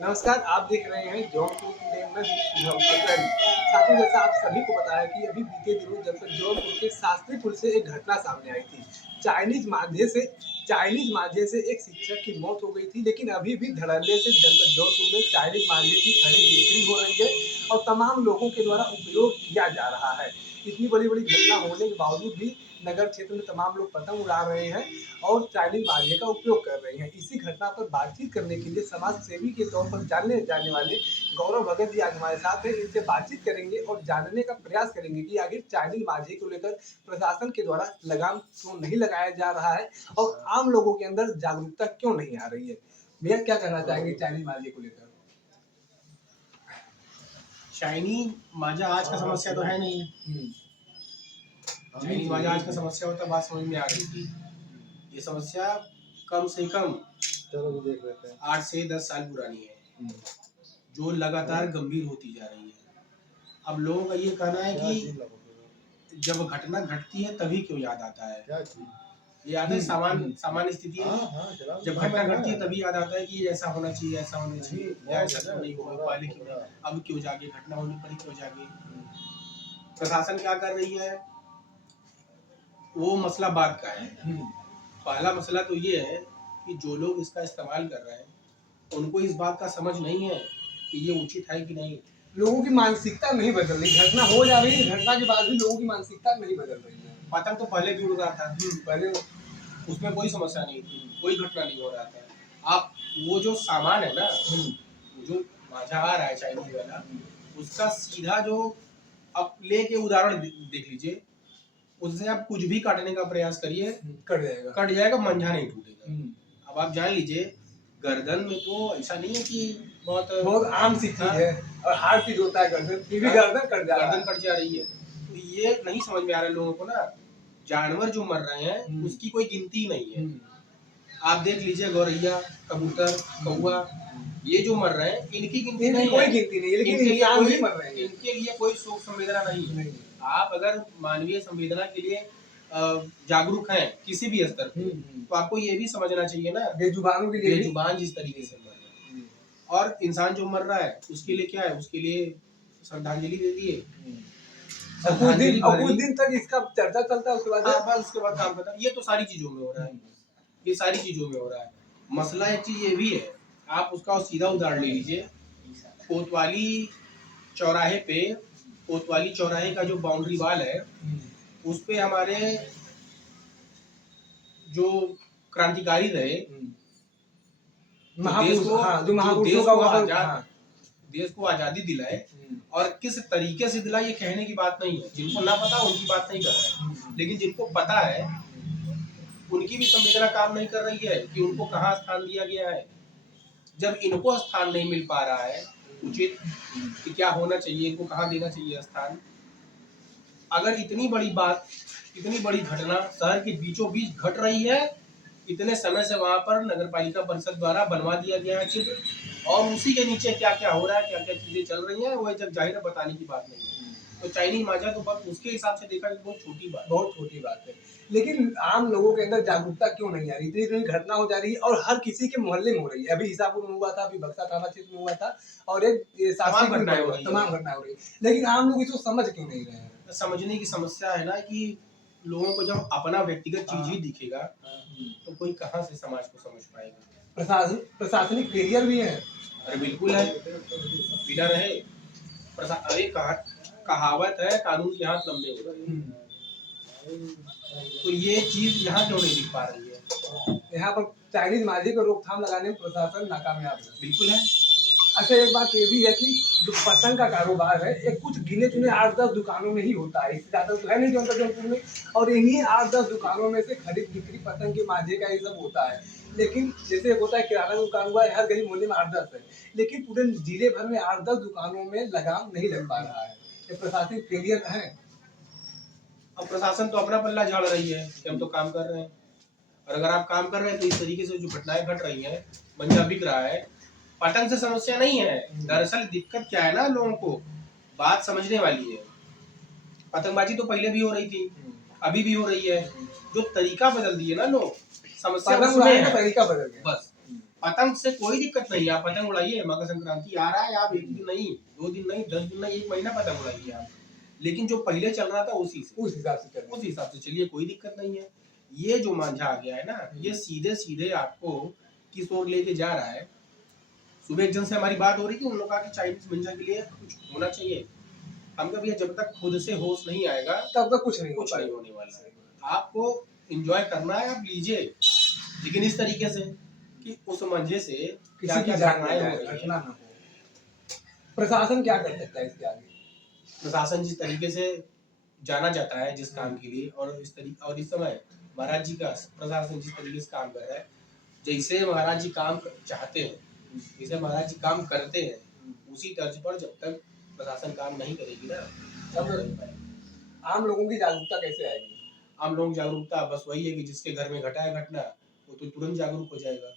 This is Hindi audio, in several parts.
नमस्कार, आप देख रहे हैं जौनपुर टुडे में शुभम कुलकर्णी। साथियों, जैसा आप सभी को पता है कि अभी बीते दिनों जब तक जौनपुर के शास्त्री पुल से एक घटना सामने आई थी। चाइनीज मांझे से एक शिक्षक की मौत हो गई थी, लेकिन अभी भी धड़ल्ले से जनपद जौनपुर में चाइनीज मांझे की खरीद बिक्री हो रही है और तमाम लोगों के द्वारा उपयोग किया जा रहा है। इतनी बड़ी बड़ी घटना होने के बावजूद भी नगर क्षेत्र में तमाम लोग पतंग उड़ा रहे हैं और चाइनीज मांझे का उपयोग कर रहे हैं। इसी घटना पर बातचीत करने के लिए समाज सेवी के तौर पर जाने जाने वाले गौरव भगत जी आज हमारे साथ हैं। इनसे बातचीत करेंगे और जानने का प्रयास करेंगे कि आखिर चाइनीज मांझे को लेकर प्रशासन के द्वारा लगाम क्यों नहीं लगाया जा रहा है और आम लोगों के अंदर जागरूकता क्यों नहीं आ रही है। भैया, क्या कहना चाहेंगे चाइनीज मांझे को लेकर? चाइनीज मांझा आज का समस्या तो है नहीं। चाइनीज मांझा आज का समस्या होता बात समझ में आ गई थी। ये समस्या कम से कम 8 से 10 साल पुरानी है, जो लगातार गंभीर होती जा रही है। अब लोगों का ये कहना है कि जब घटना घटती है तभी क्यों याद आता है। ये याद है सामान्य स्थिति है, जब घटना घटती है तभी याद आता है कि ऐसा होना चाहिए, ऐसा होना चाहिए, या ऐसा क्यों नहीं हुआ, पहले क्यों नहीं, अब क्यों जागे, घटना होने पर ही क्यों जागे। प्रशासन क्या कर रही है, वो मसला बात का है। पहला मसला तो ये है कि जो लोग इसका इस्तेमाल कर रहे हैं उनको इस बात का समझ नहीं है कि ये उचित है कि नहीं। लोगों की मानसिकता नहीं बदल रही, घटना हो जा रही है, घटना के बाद भी लोगों की मानसिकता नहीं बदल रही है। पतंग तो पहले भी उड़ रहा था, पहले उसमें कोई समस्या नहीं थी, कोई घटना नहीं हो रहा था। आप वो जो सामान है ना, जो मांझा आ रहा है चाइनीज वाला, उसका सीधा जो आप लेके उदाहरण देख लीजिए, उससे आप कुछ भी काटने का प्रयास करिए, कट जाएगा, मंझा नहीं टूटेगा। अब आप जान लीजिए, गर्दन में तो ऐसा नहीं है कि बहुत आम सी चीज है और हार्ड चीज होता है, गर्दन की भी गर्दन कट जा रही है। तो ये नहीं समझ में आ रहा है लोगों को ना, जानवर जो मर रहे हैं उसकी कोई गिनती नहीं है। आप देख लीजिए, गौरैया, कबूतर, कौवा, ये जो मर रहे हैं इनकी गिनती नहीं है, कोई गिनती नहीं है, लेकिन इंसान भी मर रहे हैं। इनके लिए कोई शोक संवेदना नहीं है। आप अगर मानवीय संवेदना के लिए जागरूक हैं किसी भी स्तर पे, तो आपको ये भी समझना चाहिए ना, बेजुबानों के लिए, बेजुबान जिस तरीके से मर रहे हैं, और इंसान जो मर रहा है उसके लिए क्या है, उसके लिए श्रद्धांजलि दे दिए, कुछ दिन तक इसका चर्चा चलता है, उसके बाद काम करता है। ये तो सारी चीजों में हो रहा है, ये सारी चीजों में हो रहा है। मसला एक चीज ये भी है, आप उसका सीधा उदाहरण ले लीजिए, कोतवाली चौराहे का जो बाउंड्री वाल है, उस पे हमारे जो क्रांतिकारी रहे, देश को आजादी दिलाए, और किस तरीके से दिलाए ये कहने की बात नहीं है। जिनको ना पता उनकी बात नहीं कर रहे, लेकिन जिनको पता है उनकी भी संवेदना काम नहीं कर रही है कि उनको कहाँ स्थान दिया गया है। जब इनको स्थान नहीं मिल पा रहा है उचित कि क्या होना चाहिए, इनको कहाँ देना चाहिए स्थान। अगर इतनी बड़ी बात, इतनी बड़ी घटना शहर के बीचों बीच घट रही है, इतने समय से वहां पर नगर पालिका परिषद द्वारा बनवा दिया गया है चित्र, और उसी के नीचे क्या क्या हो रहा है, क्या क्या चीजें चल रही हैं, वो जब जाहिर बताने की बात नहीं है। तो चाइनीज मांझा तो बस उसके हिसाब से देखा बहुत छोटी बात है। लेकिन आम लोगों के अंदर जागरूकता क्यों नहीं आ रही? इतनी इतनी घटना हो जा रही है और हर किसी के मोहल्ले में हो रही है। अभी ईसापुर में हुआ था, अभी बक्सा थाना क्षेत्र में हुआ था, और एक तमाम घटनाएं हो रही है, लेकिन आम लोग इसको समझ क्यों नहीं रहे हैं? समझने की समस्या है ना, कि लोगों को जब अपना व्यक्तिगत चीज ही दिखेगा तो कोई कहाँ से समाज को समझ पाएगा। प्रशासनिक फेलियर भी है। अरे बिल्कुल है, बिना रहे अरे कहावत है, कानून के हाथ लंबे हो रहे हैं। तो ये चीज यहाँ क्यों नहीं दिख पा रही है? यहाँ पर चाइनीज मांझे को रोकथाम लगाने में प्रशासन नाकामयाब है। बिल्कुल है। अच्छा, एक बात ये भी है कि जो पतंग का कारोबार है, एक कुछ गिने चुने 8-10 दुकानों में ही होता है, इससे ज्यादा तो है नहीं जौनपुर में, और इन्हीं 8-10 दुकानों में से खरीद बिक्री पतंग के मांझे का ये सब होता है। लेकिन जैसे होता है किराना दुकान हुआ, हर गली मोहल्ले में 8-10 है, लेकिन पूरे जिले भर में 8-10 दुकानों में लगाम नहीं लग पा रहा है। ये प्रशासनिक फेलियर है। अब प्रशासन तो अपना पल्ला झाड़ रही है कि हम तो काम कर रहे हैं, और अगर आप काम कर रहे हैं तो इस तरीके से जो घटनाएं घट रही हैं, मंजा बिक रहा है। पतंग से समस्या नहीं है, दरअसल दिक्कत क्या है ना, लोगों को बात समझने वाली है। पतंगबाजी तो पहले भी हो रही थी, अभी भी हो रही है, जो तरीका बदल दिए ना लोग, समस्या उसमें है, तरीका बदल गया बस। पतंग से कोई दिक्कत नहीं है, आप पतंग उड़ाइए, मकर संक्रांति आ रहा है, आप एक दिन नहीं, 2 दिन नहीं, 10 दिन नहीं, 1 महीना पतंग उड़ाइए आप, लेकिन जो पहले चल रहा था उस हिसाब से चलिए, कोई दिक्कत नहीं है। ये जो मांझा आ गया है ना, ये सीधे सीधे आपको किस ओर लेके जा रहा है। सुबह एक जन से हमारी बात हो रही थी, उन लोगों का कि चाइनीज मंजा के लिए कुछ होना चाहिए। हम कहा भैया जब तक खुद से होश नहीं आएगा तब तक कुछ नहीं होने वाला है। आपको एंजॉय करना है, आप लीजिए, लेकिन इस तरीके से कि उस मंजे से किसी की जान घटना न हो। प्रशासन क्या कर सकता है इसके आगे? प्रशासन जिस तरीके से जाना जाता है जिस काम के लिए, और इस समय महाराज जी का प्रशासन जिस तरीके से काम कर रहा है, जैसे महाराज जी काम चाहते हैं, जैसे महाराज जी काम करते हैं, उसी तर्ज पर जब तक प्रशासन काम नहीं करेगी ना, तब आम लोगों की जागरूकता कैसे आएगी? आम लोगों की जागरूकता बस वही है कि जिसके घर में घटा है घटना, वो तो तुरंत जागरूक हो जाएगा।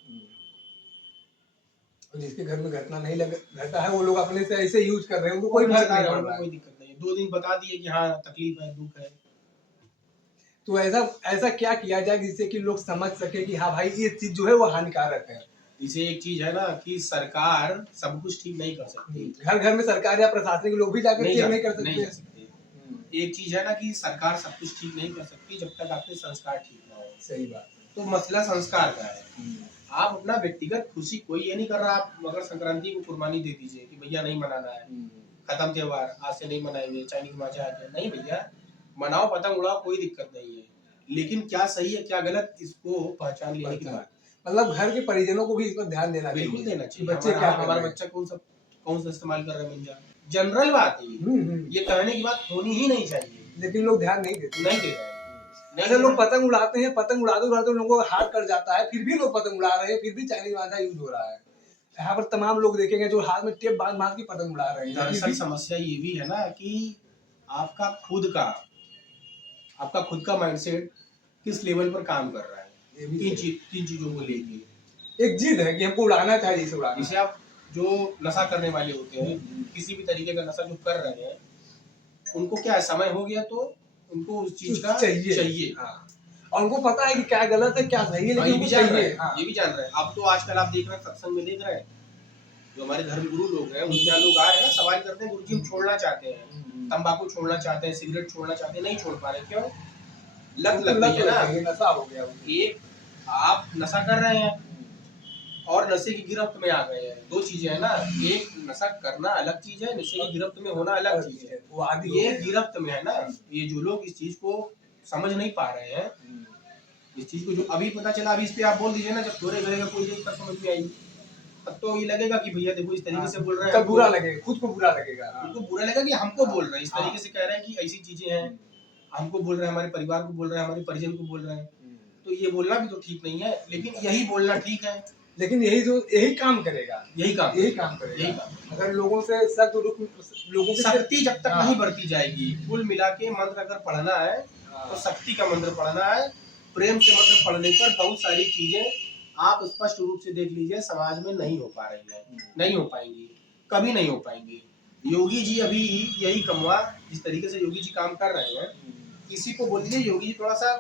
और जिसके घर में घटना नहीं घटा है, वो लोग अपने से ऐसे यूज कर रहे हैं, उनको कोई फर्क नहीं पड़ रहा है, कोई दिक्कत नहीं है। 2 दिन बता दिए कि हाँ तकलीफ है, दुख है। तो ऐसा क्या किया जाए जिससे कि लोग समझ सके कि हाँ भाई ये चीज जो है वो हानिकारक है? इसे एक चीज है ना कि सरकार सब कुछ ठीक नहीं कर सकती, घर घर में सरकार या प्रशासनिक लोग भी जाकर चेक नहीं कर सकते। एक चीज है ना कि सरकार सब कुछ ठीक नहीं कर सकती जब तक आपके संस्कार ठीक ना हो। सही बात। तो मसला संस्कार का है। आप अपना व्यक्तिगत खुशी, कोई ये नहीं कर रहा आप मकर संक्रांति को कुर्बानी दे दीजिए कि भैया नहीं मनाना है, खत्म त्योहार, आज से नहीं मनाएंगे, चाइनीज मांझा आ गया, नहीं भैया मनाओ, पतंग उड़ाओ, कोई दिक्कत नहीं है, लेकिन क्या सही है क्या गलत इसको पहचान लेने की बात। मतलब घर के परिजनों को भी इस पर ध्यान देना चाहिए, बिल्कुल देना चाहिए। बच्चे क्या हमारा बच्चा कौन सा इस्तेमाल कर रहे हैं मंजा, जनरल बात है ये कहने की बात होनी ही नहीं चाहिए, लेकिन लोग ध्यान नहीं देते, नहीं दे रहे हैं। ऐसे लोग पतंग उड़ाते हैं, पतंग उड़ाते उड़ाते लोगों को हाथ कट जाता है, फिर भी लोग पतंग उड़ा रहे हैं, फिर भी चाइनीज मांझा यूज हो रहा है। यहाँ पर तमाम लोग देखेंगे जो हाथ में टेप बांध बांध के पतंग उड़ा रहे हैं। दरअसल समस्या ये भी है ना कि आपका खुद का माइंडसेट किस लेवल पर काम कर रहा है। तीन चीजों को लेके एक जिद है कि हमको उड़ाना चाहिए, इसे उड़ाना। जैसे आप जो नशा करने वाले होते हैं, किसी भी तरीके का नशा जो कर रहे हैं, उनको क्या है, समय हो गया तो उनको उस चीज का चाहिए। हाँ। और उनको पता है कि क्या गलत है क्या सही है, लेकिन ये भी जान रहे हैं। अब तो आजकल आप देख रहे हैं, सत्संग में देख रहे हैं, जो हमारे धर्म गुरु लोग हैं, उनके यहाँ लोग आ रहे हैं ना, सवाल करते हैं, गुरुजी हम छोड़ना चाहते हैं, तंबाकू छोड़ना चाहते हैं, सिगरेट छोड़ना चाहते हैं, नहीं छोड़ पा रहे, क्यों? लत लग गई है ना, नशा हो गया। एक आप नशा कर रहे हैं और नशे की गिरफ्त में आ गए हैं, 2 चीजें है ना, एक नशा करना अलग चीज है, नशे की गिरफ्त में होना अलग चीज है। वो आदि ये गिरफ्त में है ना, ये जो लोग इस चीज को समझ नहीं पा रहे हैं, इस चीज को जो अभी पता चला, अभी इस पे आप बोल दीजिए ना, जब थोड़े घरेगा कोई देर तक समझ में आएगी, तब तो ये लगेगा कि भैया देखो इस तरीके से बोल रहे हैं, तब बुरा लगेगा, खुद को बुरा लगेगा, उनको बुरा लगेगा कि हमको बोल रहे हैं, इस तरीके से कह रहे हैं कि ऐसी चीजें हैं, हमको बोल रहे हैं, हमारे परिवार को बोल रहे हैं, हमारे परिजन को बोल रहे हैं, तो ये बोलना भी तो ठीक नहीं है, लेकिन यही बोलना ठीक है, लेकिन यही काम करेगा, यही काम करेगा। अगर लोगों से लोगों की शक्ति जब तक नहीं बढ़ती जाएगी, कुल मिला के मंत्र अगर पढ़ना है तो शक्ति का मंत्र पढ़ना है, प्रेम से मंत्र पढ़ने पर बहुत सारी चीजें आप स्पष्ट रूप से देख लीजिए समाज में नहीं हो पा रही है, नहीं हो पाएंगी, कभी नहीं हो पाएंगी। योगी जी अभी यही कमवा, जिस तरीके से योगी जी काम कर रहे हैं, किसी को बोलिए योगी जी थोड़ा सा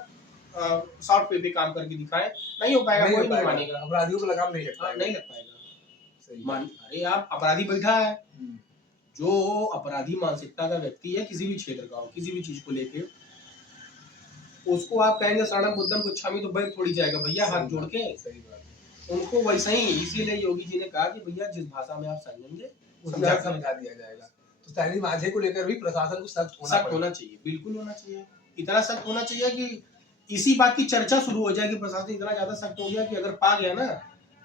शॉर्ट पे काम करके दिखाए, नहीं हो पाएगा, कोई नहीं मानेगा, अपराधियों को लगाम नहीं लग पाएगा। अरे आप अपराधी बैठा है, जो अपराधी मानसिकता का व्यक्ति है, किसी भी क्षेत्र का हो, किसी भी चीज को लेके, उसको आप कहेंगे शरणम बुद्धम गच्छामि तो बैठ थोड़ी जाएगा भैया हाथ जोड़ के। सही बात। उनको वैसे ही, इसीलिए योगी जी ने कहा कि भैया जिस भाषा में आप समझेंगे समझा दिया जाएगा। तो चाइनीज मांझे को लेकर भी प्रशासन को सख्त होना चाहिए, बिल्कुल होना चाहिए, इतना सख्त होना चाहिए कि इसी बात की चर्चा शुरू हो जाए कि प्रशासन इतना ज्यादा सख्त हो गया कि अगर पा गया ना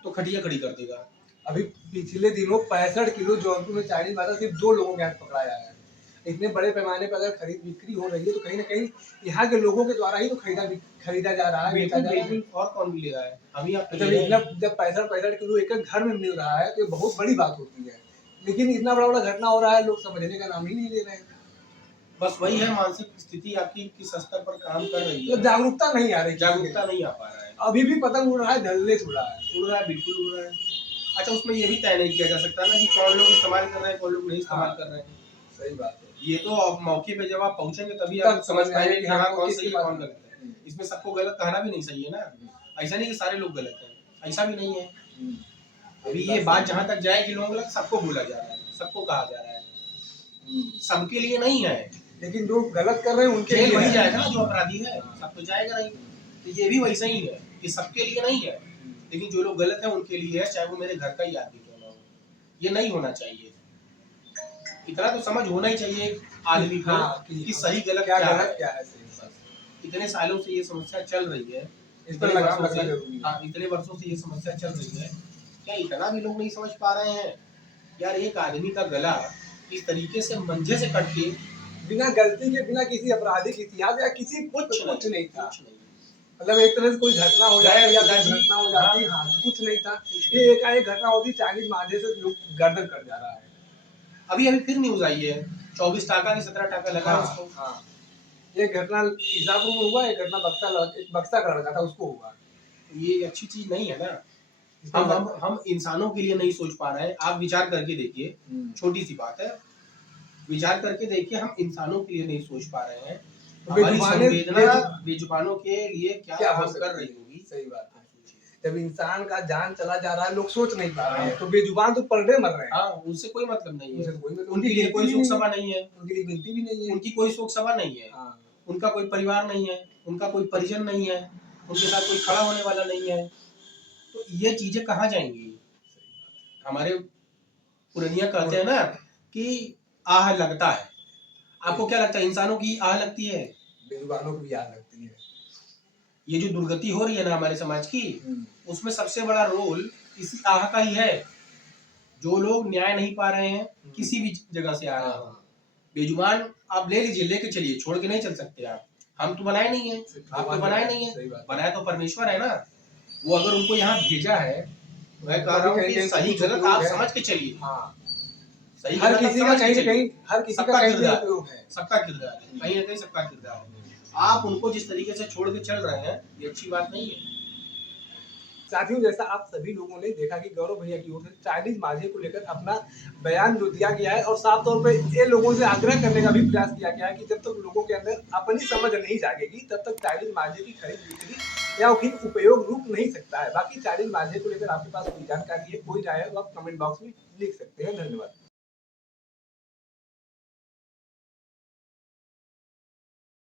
तो खटिया खड़ी कर देगा। अभी पिछले दिनों 65 किलो जौनपुर में चाइनीज मांझा सिर्फ 2 लोगों के हाथ पकड़ाया है। इतने बड़े पैमाने पर अगर खरीद बिक्री हो रही है तो कहीं ना कहीं यहाँ के लोगों के द्वारा ही तो खरीदा जा रहा है, बेचा जा रहा है। और कौन भी ले रहा है? अभी आप जब 65 किलो एक घर में मिल रहा है तो ये बहुत बड़ी बात होती है, लेकिन इतना बड़ा घटना हो रहा है, लोग समझने का नाम ही नहीं ले रहे हैं। बस वही है, मानसिक स्थिति आपकी किस स्तर पर काम कर रही है, तो जागरूकता नहीं आ रही, जागरूकता नहीं आ पा रहा है। अभी भी पतंग उड़ रहा है, धड़ल्ले उड़ रहा है, बिल्कुल उड़ रहा है। अच्छा, उसमें ये भी तय नहीं किया जा सकता ना कि कौन लोग इस्तेमाल कर रहे हैं, कौन लोग नहीं इस्तेमाल कर रहे हैं। सही बात है। ये तो अब मौके पे जब आप पहुंचेंगे तभी आप समझ पाएंगे कि हाँ कौन सही है कौन गलत है। इसमें सबको गलत कहना भी नहीं सही है ना, ऐसा नहीं कि सारे लोग गलत हैं, ऐसा भी नहीं है। अभी ये बात जहाँ तक जाएगी लोगों को लगा सबको बोला जा रहा है, सबको कहा जा रहा है, सबके लिए नहीं है। लेकिन जो गलत कर रहे हैं उनके जेल लिए वही है। जाएगा ना जो अपराधी है, सब तो जाएगा नहीं। तो ये भी वैसा ही है कि सबके लिए नहीं है, लेकिन जो लोग गलत है उनके लिए है, चाहे वो मेरे घर का ही आदमी क्यों ना हो। ये नहीं होना चाहिए। इतना तो समझ होना ही चाहिए आदमी को हाँ, कि सही गलत क्या क्या गलत है। क्या है सही बस। इतने सालों से ये समस्या चल रही है, इस पर लगाम लगना जरूरी है। हाँ, इतने वर्षों से ये समस्या चल रही है, क्या इतना भी लोग नहीं समझ पा रहे हैं? यार एक आदमी का गला इस तरीके से मंजे से कट के बिना गलती के, बिना किसी आपराधिक इतिहास या किसी कुछ नहीं था। कुछ नहीं। मतलब एक तरह से कोई घटना हो जाती या पिताजी, घटना हो जाती, हाँ कुछ नहीं था। ये एकाएक घटना होती, चाइनीज मांझे से लोग गर्दन कट जा रहा है। अभी फिर न्यूज आई है 24 टाका की 17 टाका लगा हाँ, उसको। हाँ। एक घटना ईसापुर में हुआ, एक घटना बक्सा का लड़का था उसको हुआ। ये अच्छी चीज नहीं है ना। हम इंसानों के लिए नहीं सोच पा रहे हैं। आप विचार करके देखिए, छोटी सी बात है, विचार करके देखिए, हम इंसानों के लिए नहीं सोच पा रहे हैं। हमारी संवेदना बेजुबानों के लिए क्या हम कर रही होगी। सही बात है। जब इंसान का जान चला जा रहा है, लोग सोच नहीं पा रहे हैं, तो बेजुबान तो पल रहे मर रहे हैं। हाँ, उनसे कोई मतलब नहीं है, उनके लिए कोई शोक सभा नहीं है, उनके लिए गिनती भी नहीं है, उनकी कोई शोक सभा नहीं है। उनका कोई परिवार नहीं है, उनका कोई परिजन नहीं है, उनके साथ कोई खड़ा होने वाला नहीं है। तो ये चीजें कहाँ जाएंगी? हमारे पुरनिया कहते हैं ना कि आह लगता है। आपको क्या लगता है, इंसानों की आह लगती है? बेजुबानों की भी आह लगती है। ये जो दुर्गति हो रही है ना हमारे समाज की, उसमें सबसे बड़ा रोल इसी आह का ही है। जो लोग न्याय नहीं पा रहे हैं, किसी भी जगह से आ रहे हैं, बेजुबान आप ले लीजिए, लेके चलिए, छोड़ के नहीं चल सकते आप। हम तो बनाए नहीं है, आप तो बनाए नहीं है, बनाया तो परमेश्वर है ना। वो अगर उनको यहाँ भेजा है, मैं कह रहा हूँ कि सही गलत आप समझ के चलिए। सही हर किसी का कहीं ना कहीं, हर किसी का कहीं किरदार है, सबका किरदार है, कहीं ना कहीं सबका किरदार है। आप उनको जिस तरीके से छोड़ के चल रहे हैं, ये अच्छी बात नहीं है। साथियों, जैसा आप सभी लोगों ने देखा कि गौरव भैया की ओर से चाइनीज मांझे को लेकर अपना बयान जो दिया गया है, और साफ तौर पे ये लोगों से आग्रह करने का भी प्रयास किया गया है कि जब तक लोगों के अंदर अपनी समझ नहीं जागेगी, तब तक चाइनीज मांझे की खरीद बिक्री या फिर उपयोग रुक नहीं सकता है। बाकी चाइनीज मांझे को लेकर आपके पास कोई जानकारी है, कोई राय है, तो आप कमेंट बॉक्स में लिख सकते हैं। धन्यवाद।